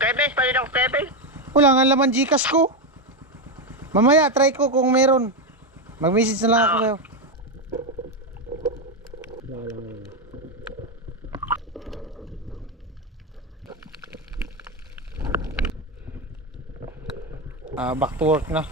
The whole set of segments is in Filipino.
Kebes, pwede ako kebes. Wala nga laman Gcash ko. Mamaya try ko kung meron. Mag-message na lang ako sa'yo. Back to work na.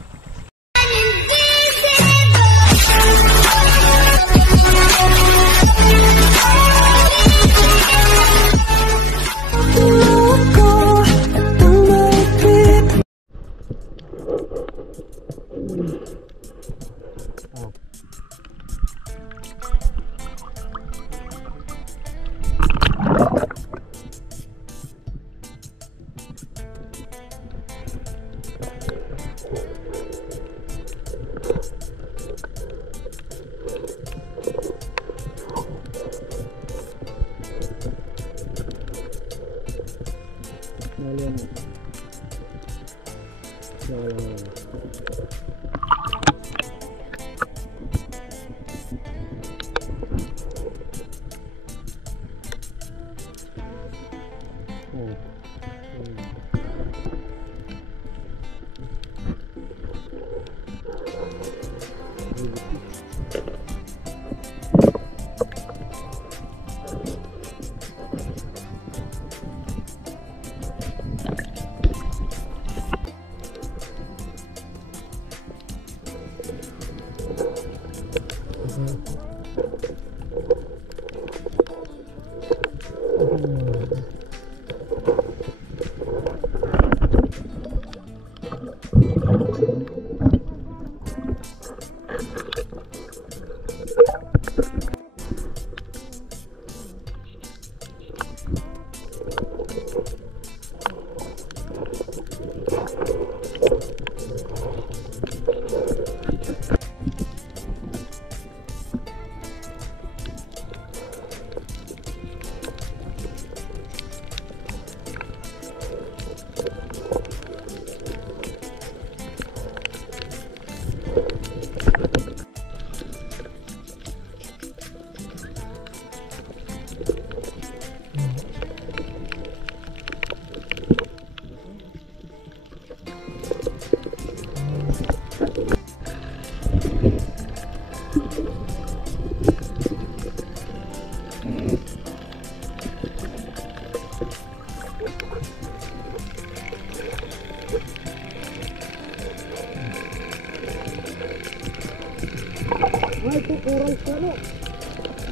Ay, ito, kurang ko, ano?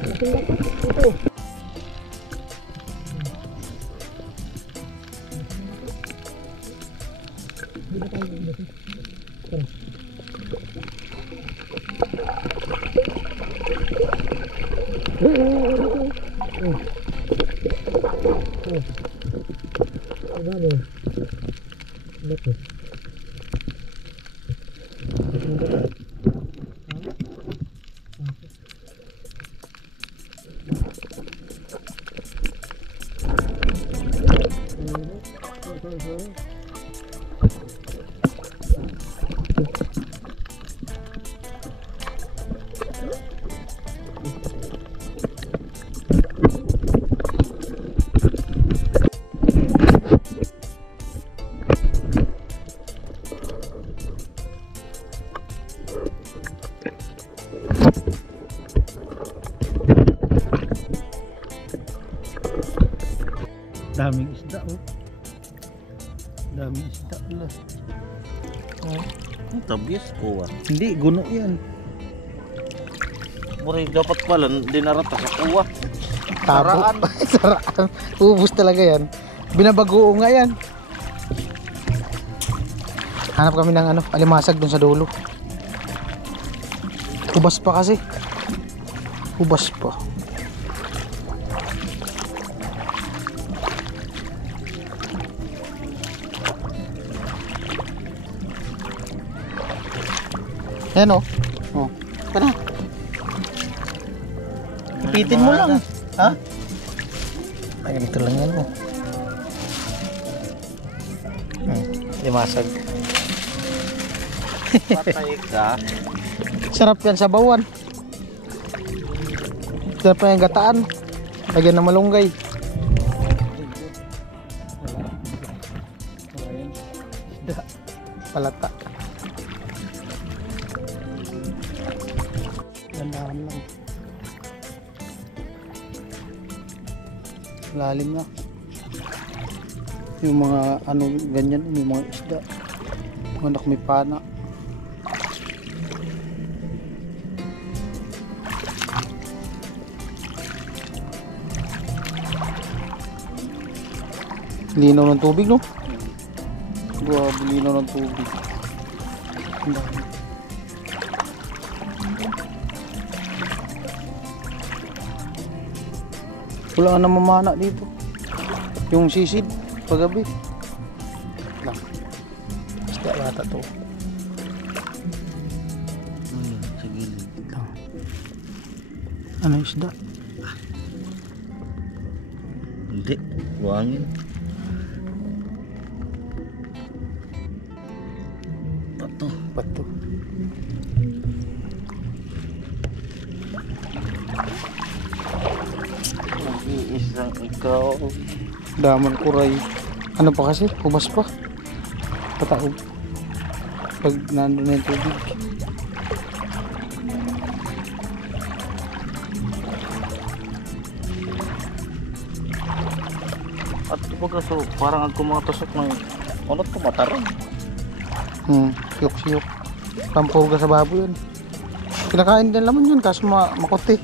Ito. Hindi na tayo dito. Daming isda, oh. Daming isda pala. Oh. Ang tabias ko ah. Hindi, guno yan. Mura dapat pala dinarata sa kuwa. Saraan. Saraan. Ubus talaga yan. Binabagoong nga yan. Hanap kami ng ano, alimasag dun sa dulo. Ubas pa kasi. Ubas pa. Yan o. Oh. Kana. Ipitin mo lang. Ha? Ay, ganito lang yan o. Limasag. Patay ka. Sarap yan sa bawan. Sarap na yung gataan. Lagyan ng malunggay. isda. Palata. Dandahan lang. Lalim na. Yung mga ano ganyan, yung mga isda. Mga anak may pana. Linaw ng tubig, no? Grabe, linaw ng tubig. Ang dami. Wala ka na mamana dito. Yung sisid, paggabi. Lang. Isda yata to. Sa gilid. Lang. Ano isda? Hindi. Buhangin. Pato. Bato. Nag-iisang ikaw. Daman kuray. Ano pa kasi? Hubas pa. Pataog. Pag nandun na yung tubig. At kapag so, parang ako mga tusok ng unot ko matarong. Siyok-siyok. Pampuga sa baboy yun. Kinakain din naman yun kaso makuti.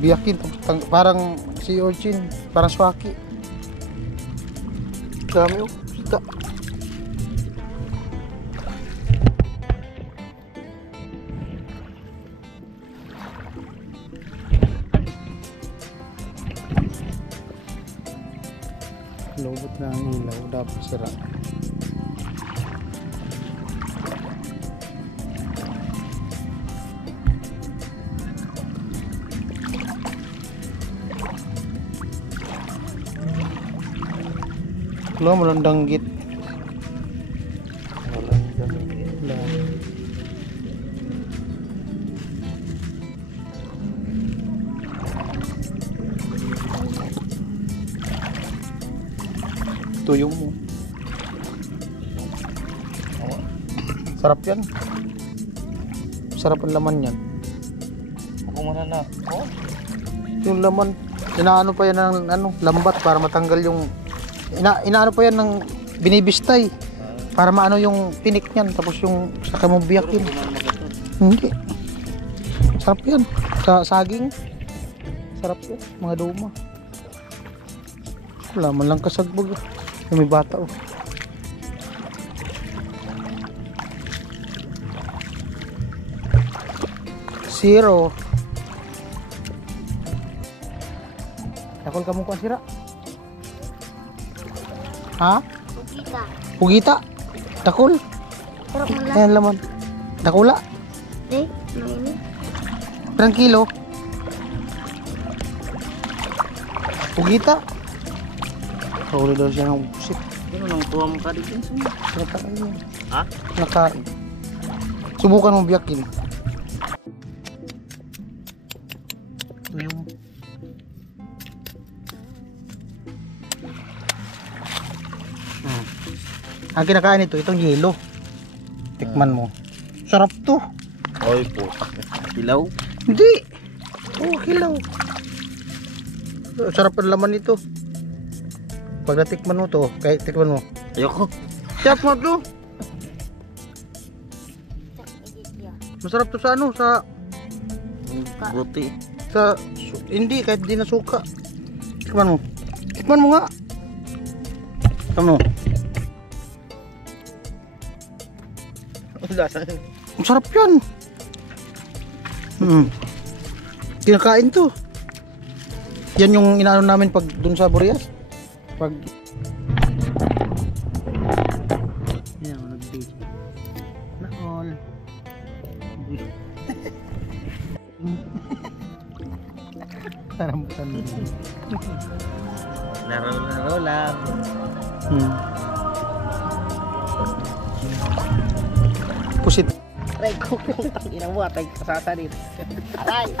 Biyakin. Parang si Orchin. Parang swaki. Dami oh. Isda. Lobot na ang ilaw. Dapat sira. Wala mo lang danggit. Wala. Tuyo mo. Sarap yan. Sarap ang laman yan. Ako muna na. Oh. Yung laman, inaano pa yan ng ano, lambat para matanggal yung inaano pa yan ng binibistay para maano yung tinik niyan tapos yung saka mo biyakin. Hindi. Sarap yan. Sa saging. Sarap yan. Mga duma. Wala man lang kasagbog. Yung may bata oh. Zero. Takol ka mo ko sira. Ha? Pugita. Pugita. Takol. Pero mula. Ayan laman. Dakula. Eh, mainit. Perang kilo. Pugita. Huli daw siya ng pusit. Ano nang tuwang ka dito? Nakain yun. Ha? Nakain. Subukan mo biyakin. Tuyo mo. Ang kinakain ito, itong yelo. Tikman mo. Sarap to. Oy po. Hilaw. Hindi. Oh, hilaw. Sarap ang laman nito. Pag natikman mo to, kahit tikman mo. Ayoko. Sarap mo to. Masarap to sa ano, sa Buti. hindi, kahit di na suka. Tikman mo. Tikman mo nga. Tikman mo. Ang sarap yan. Kinakain to. Yan yung inaano namin pag dun sa Burias. Pag yan, nag-date na all. Tarambutan mo. Laro-laro lang. Pusit. Aray ko. Ina mo atay kasasalit. Aray.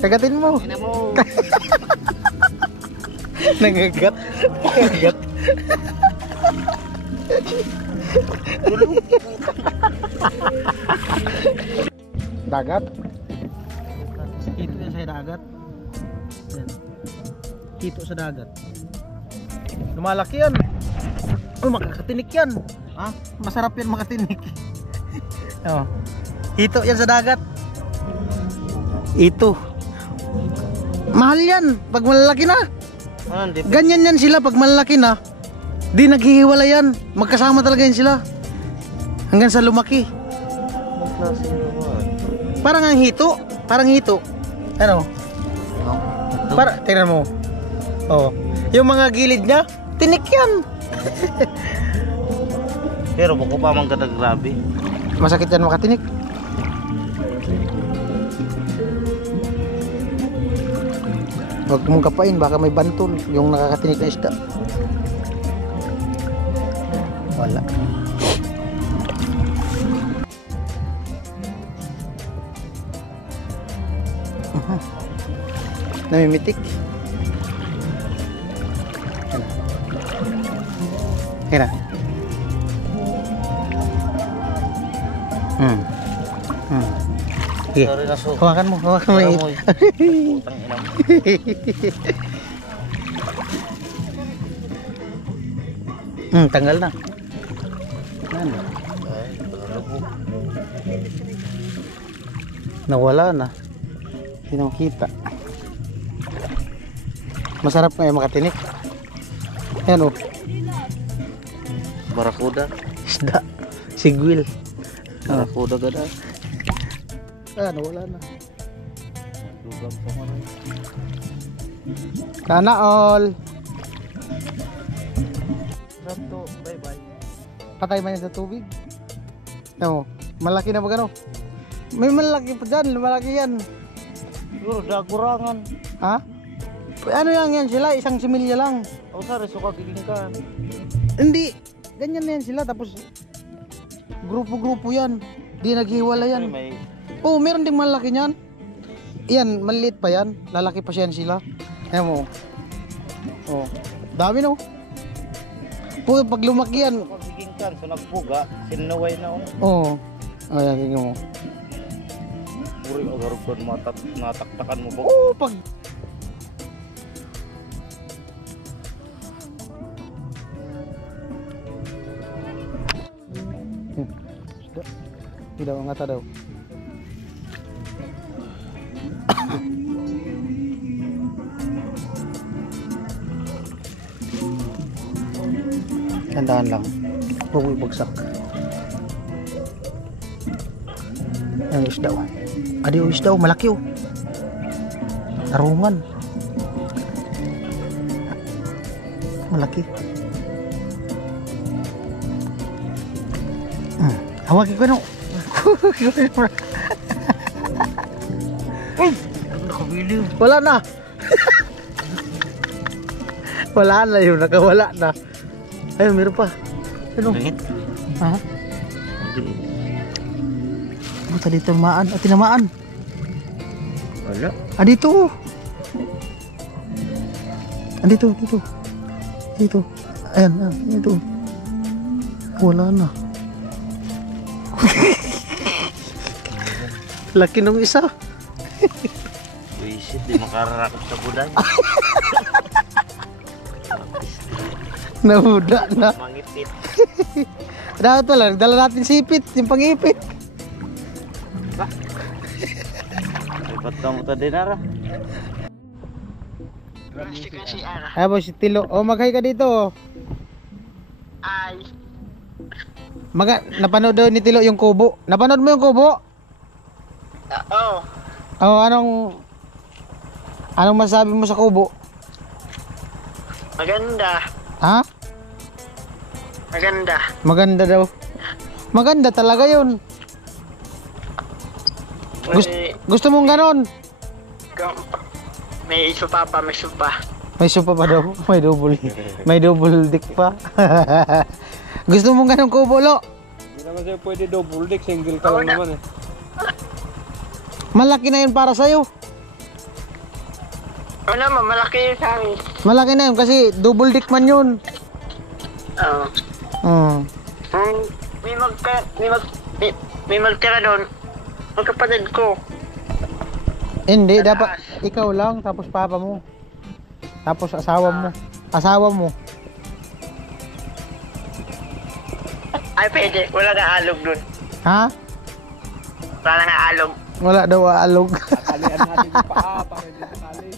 Kagatin mo. Ina mo. Nangagat. Nangagat. Dagat. Hito yan sa dagat. Yan. Hito sa dagat. Lumalaki yan. Oh, makakatinik yan. Ha? Masarap yan makatinik. Oh. Hito yan sa dagat. Ito. Mahal yan pag malalaki na. Ganyan yan sila pag malalaki na. Di naghihiwalay yan. Magkasama talaga yan sila. Hanggang sa lumaki. Parang ang hito. Parang hito. Ano? Para, tingnan mo. Oh. Yung mga gilid niya, tinik yan. Pero bako pa mang ganda grabe. Masakit yan makatinik. Huwag mong kapain, baka may bantol yung nakakatinik na isda. Wala. Namimitik. Kira. Sige. Sorry na so. Hawakan mo Utang ina mo. Tanggal na. Ano? Ay, lubog. Nawala na. Hindi na makita. Masarap nga yung makatinik. Ayan o. Barakuda. Isda. Sigwil. Barakuda gada. Nawala na. Lugang pa man. Sana all. Santo, bye-bye. Patay man yan sa tubig. No, malaki na ba gano? May malaki pa dyan. Malaki yan. Siguro dagurangan. Ha? Ano lang yan sila? Isang similya lang. O sorry, suka giling ka. Hindi. Ganyan na yan sila. Tapos grupo-grupo yan. Di naghiwala yan. May Oo, meron ding malaki niyan. Yan, maliit pa yan. Lalaki pa siya sila. Ayan mo. Oh, dami no. Pag lumaki yan. pagiging kan, so nagpuga, sinaway na Oo. Ayan, tingnan mo. Uri agarog ko nataktakan mo ba? Oo, pag Tidak mengata daw. Tandaan lang. Huwag mo ibagsak. Ang isda oh. Adi o isda oh, malaki oh. Tarungan. Malaki. Hawagin ko no. Wala na. Wala na yun, nakawala na. Ayun, meron pa. Ano? Ha? Buta dito namaan. At tinamaan. Wala. Ah, dito. Ah, dito, dito. Dito. Ayan, dito. Wala na. Laki nung isa. Wisit, di makararakot sa buday. Nahuda na. Mangipit. Dapat pala, dala natin sipit, yung pangipit. Lipat ka mo ta dinara. Ay, boss, si Tilo. O, mag-hi ka dito. Ay. Napanood daw ni Tilo yung kubo. Napanood mo yung kubo? Oo. O, anong masabi mo sa kubo? Maganda. Ha? Maganda. Maganda daw. Maganda talaga yun. Gusto mong ganon? May isupa pa, may supa. May supa pa daw. May double dick pa. Gusto mong ganon kubo, Lo? Hindi naman sa'yo pwede double deck, single ka lang naman eh. Malaki na yun para sa'yo. Oo naman, malaki sa akin. Malaki na yun kasi double dick man yun. Oo. Hmm. May magtira doon. Ang kapatid ko. Hindi, dapat ikaw lang, tapos papa mo. Tapos asawa mo. Asawa mo. Ay, pwede. Wala nga alog doon. Ha? Wala nga alog. Wala daw aalog. Talian natin yung paa para hindi sakali.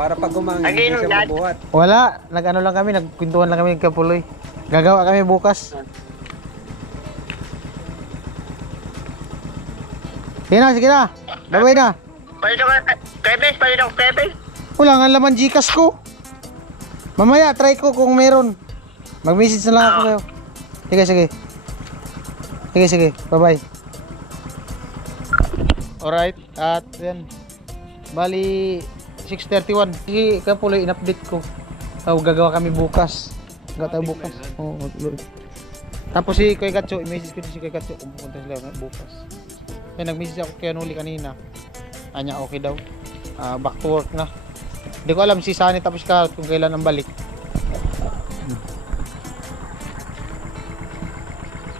Para pag umangin, hindi Again, siya Dad. mabuhat. Wala, nag-ano lang kami, nagkwentuhan lang kami ng Kapuloy. Gagawa kami bukas. Sige na. Bye-bye na. Pwede ka, Kebes, pwede ka, Kebes. Wala nga laman Gcash ko. Mamaya, try ko kung meron. Mag-message na lang ako kayo. Sige. Bye-bye. Alright, at yan. Bali, 6:31. Sige, Kapuloy, in-update ko. Gagawa kami bukas. Gagawa tayo bukas. Oo. Tapos si Kuya Katso, i-message ko din si Kuya Katso kung pupunta sila bukas. Kaya nag-message ako kay Anuli kanina. Anya okay daw. Back to work na. Hindi ko alam si Sunny tapos ka kung kailan ang balik.